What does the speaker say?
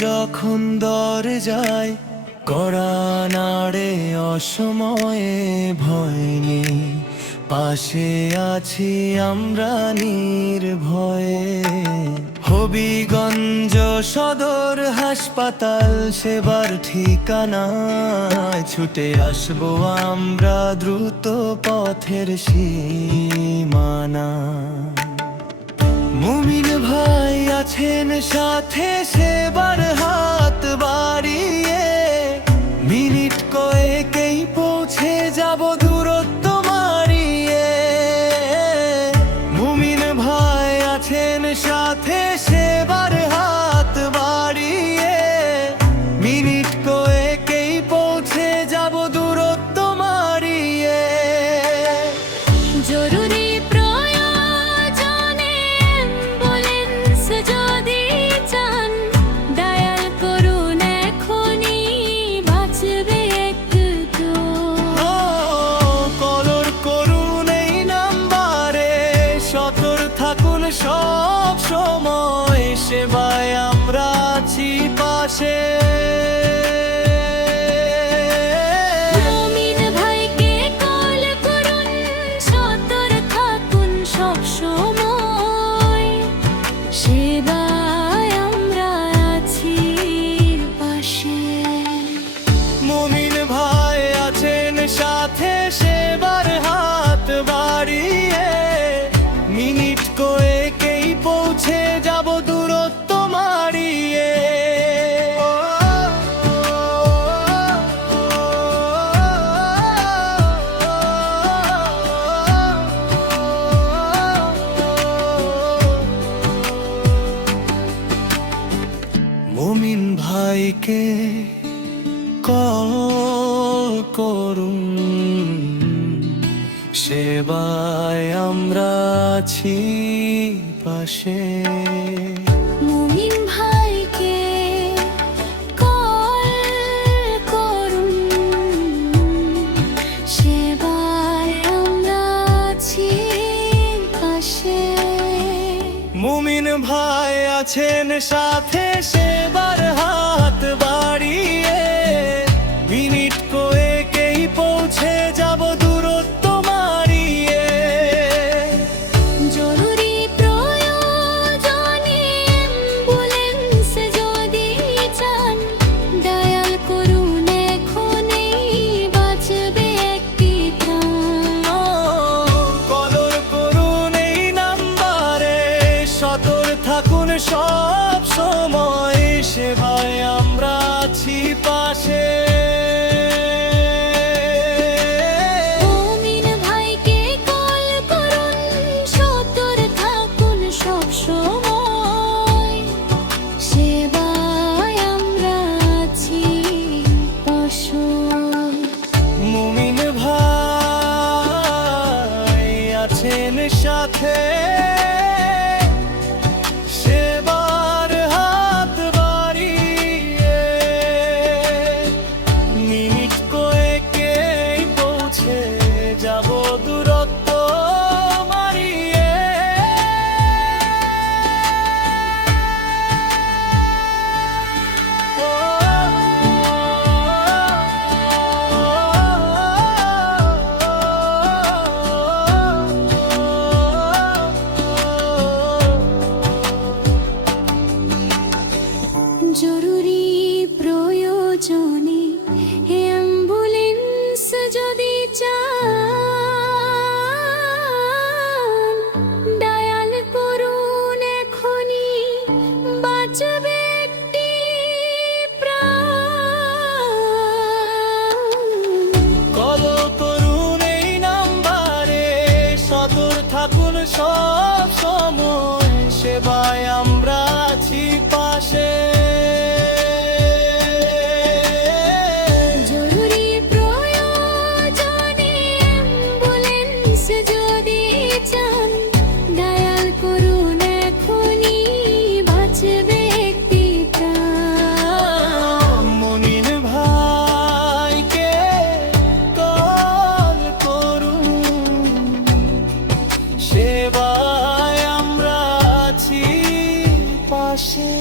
যখন দরজায় কড়া নাড়ে অসময়ে ভয় নেই, পাশে আছি আমরা নির্ভয়ে। হবিগঞ্জ সদর হাসপাতাল সেবার ঠিকানায় ছুটে আসবো আমরা দ্রুত পথের সীমানা। মুমিন ভাই আছেন সাথে সেবার হাত বাড়িয়ে, মিনিট কয়েকেই পৌঁছে যাব দূরত্ব মারিয়ে। মুমিন ভাই আছেন সাথে সেবার হাত বাড়িয়ে, মিনিট কয়েকেই পৌঁছে যাব দূরত্ব মারিয়ে। জরুরি প্রয়োজনে অ্যাম্বুলেন্স যদি চান, ডায়াল করুন এখনই, বাঁচবে একটু। কলর করুন এই নাম্বারে, সতর থাকুন সব সময়, সেবায় আমরা আছি পাশে। মুমিন ভাইকে কল করুন, সতর থাকুন সব সময়, সেবায় আমরা আছি পাশে। মুমিন ভাই আছেন সাথে সেবার হাত বাড়িয়ে, মিনিট কয়েকেই পৌঁছে যাব দূরত্ব মারিয়ে। মুমিন ভাইকে কল করুন, সেবায় আমরা আছি পাশে। মুমিন ভাইকে কল করুন, সেবায় আমরা আছি পাশে। মুমিন ভাই আছেন সাথে সেবার হাত বাড়িয়ে, মিনিট কয়েকেই পৌঁছে যাব দূরত্ব মারিয়ে। জরুরি প্রয়োজনে অ্যাম্বুলেন্স যদি চান, ডায়াল করুন এখনই, বাঁচবে একটি প্রাণ। কলর করুন এই নাম্বারে, সতর থাকুন সব সময়, সেবায় আমরা আছি পাশে। মুমিন ভাইকে কল করুন, সতর থাকুন সব সময়, সেবায় আমরা আছি পাশে। মুমিন ভাই আছেন সাথে সেবার হাত বাড়িয়ে, মিনিট কয়েকেই পৌঁছে যাব দূরত্ব মারিয়ে। জরুরি প্রয়োজনে অ্যাম্বুলেন্স যদি চান, ডায়াল করুন এখনই, বাঁচবে একটি প্রাণ। কল করুন এই নাম্বারে, সতর থাকুন সব সময়, সেবায় আমরা আছি পাশে। জরুরি প্রয়োজনে অ্যাম্বুলেন্স যদি চান, ডায়াল করুন এখনই, বাঁচবে একটি প্রাণ। মুমিন ভাইকে কল করুন, সেবায় আমরা আছি পাশে।